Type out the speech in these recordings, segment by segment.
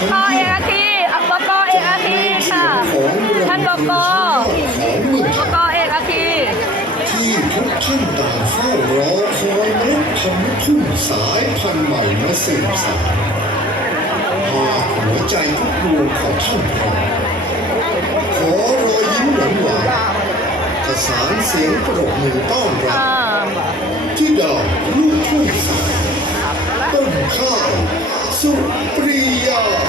บกเออาทีบกเออาทีค่ะ ท่านบกบกเออาทีที่ทุกท่านต่างเฝ้ารอคอยเมล็ดพันธุ์ทุ่งสายพันธุ์ใหม่มาสืบสานหากหัวใจทุกดวงของท่านพร้อมขอรอยยิ้มหวานหวานประสานเสียงปรบมือต้อนรับที่ดาวลูกทุ่งสายต้นข้าวสุปรียา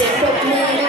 step up now.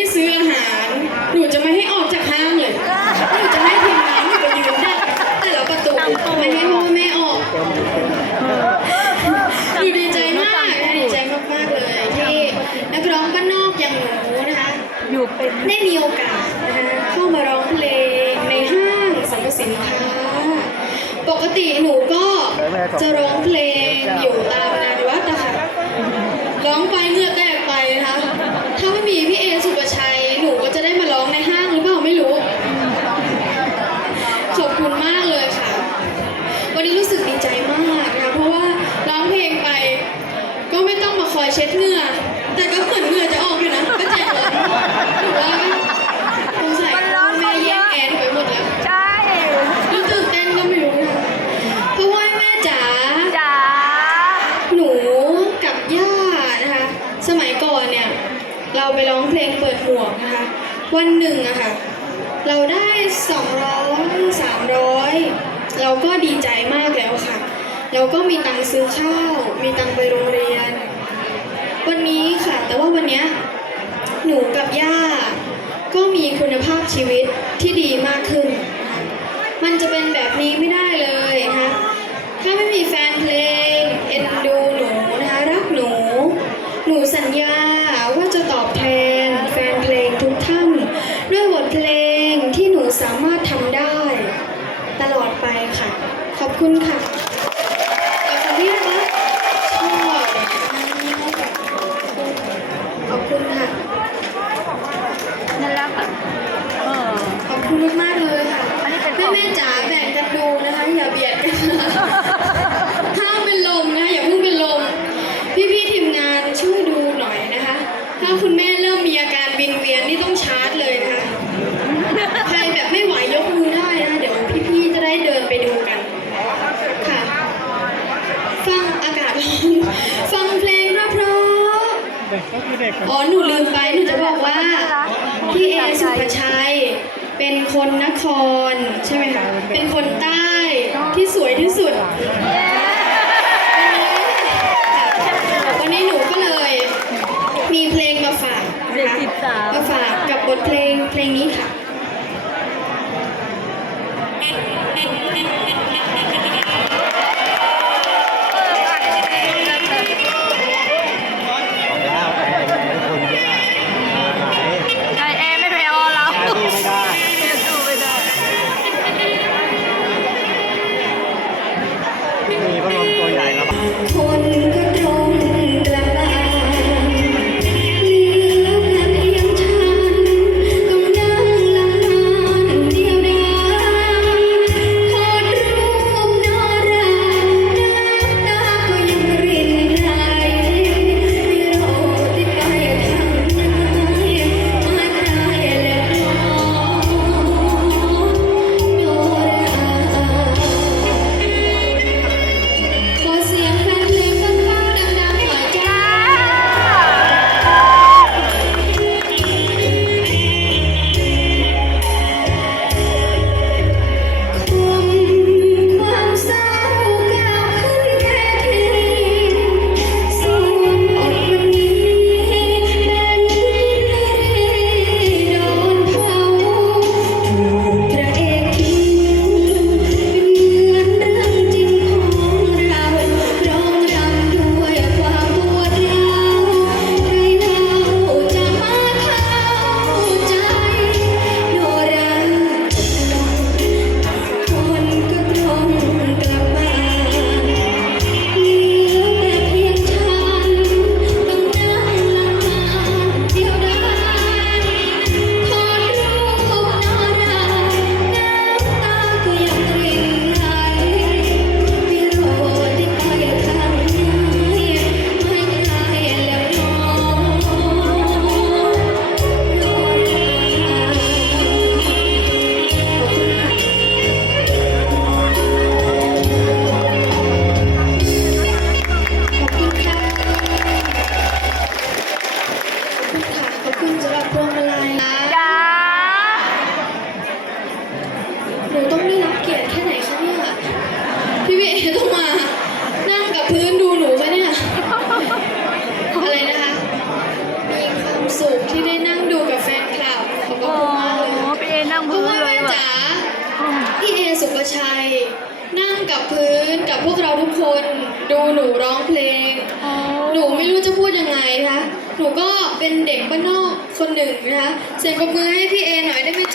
ไม่ซื้ออาหาร หนูจะไม่ให้ออกจากห้างเลย หนูจะให้ทีมงานหนูไปยืนได้แต่ละประตูไม่ให้พ่อแม่ออก หนูดีใจมากดีใจมากๆเลยที่นักร้องบ้านนอกอย่างหนูนะคะ อยู่เป็นได้มีโอกาสนะคะเข้ามาร้องเพลงในห้างสรรพสินค้า ปกติหนูก็จะร้องเพลงอยู่ตามงานวัดอะค่ะ ร้องไปเหงื่อแตกไปนะคะ ถ้าไม่มีพี่เอสุปชัย หนูก็จะได้มาร้องในห้างหรือเปล่าไม่รู้ ขอบคุณมากเลยค่ะ วันนี้รู้สึกดีใจมากนะคะเพราะว่าร้องเพลงไป ก็ไม่ต้องมาคอยเช็ดเหงื่อ แต่ก็เหมือนเหงื่อจะออกอยู่นะ ก็เจ็บเลยหรือว่าสงสัยพ่อแม่แย่งแอนไปหมดแล้ว ใช่ หรือตื่นเต้นก็ไม่รู้นะเพราะว่าแม่จ๋า จ๋า หนูกับย่านะคะ สมัยก่อนเนี่ย เราไปร้องเพลงเปิดหมวกนะคะ วันหนึ่งอะค่ะ เราได้200 300 เราก็ดีใจมากแล้วค่ะ เราก็มีตังค์ซื้อข้าว มีตังค์ไปโรงเรียน วันนี้ค่ะ แต่ว่าวันนี้หนูกับย่า ก็มีคุณภาพชีวิตที่ดีมากขึ้น มันจะเป็นแบบนี้ไม่ได้เลยนะคะถ้าไม่มีแฟนเพลงเอ็นดูหนูนะคะรักหนู หนูสัญญาว่าจะตอบแทนแฟนเพลงทุกท่าน ด้วยบทเพลงที่หนูสามารถทำได้ ตลอดไปค่ะ ขอบคุณค่ะ พี่เอสุภชัย เป็นคนนครใช่ไหมคะ เป็นคนใต้ที่สวยที่สุด วันนี้หนูก็เลยมีเพลงมาฝากเด็กนะคะสิบสามมาฝากกับบทเพลงเพลงนี้ค่ะ คนหนึ่งนะคะเสียงปรบมือให้พี่เอหน่อยได้ไหมจ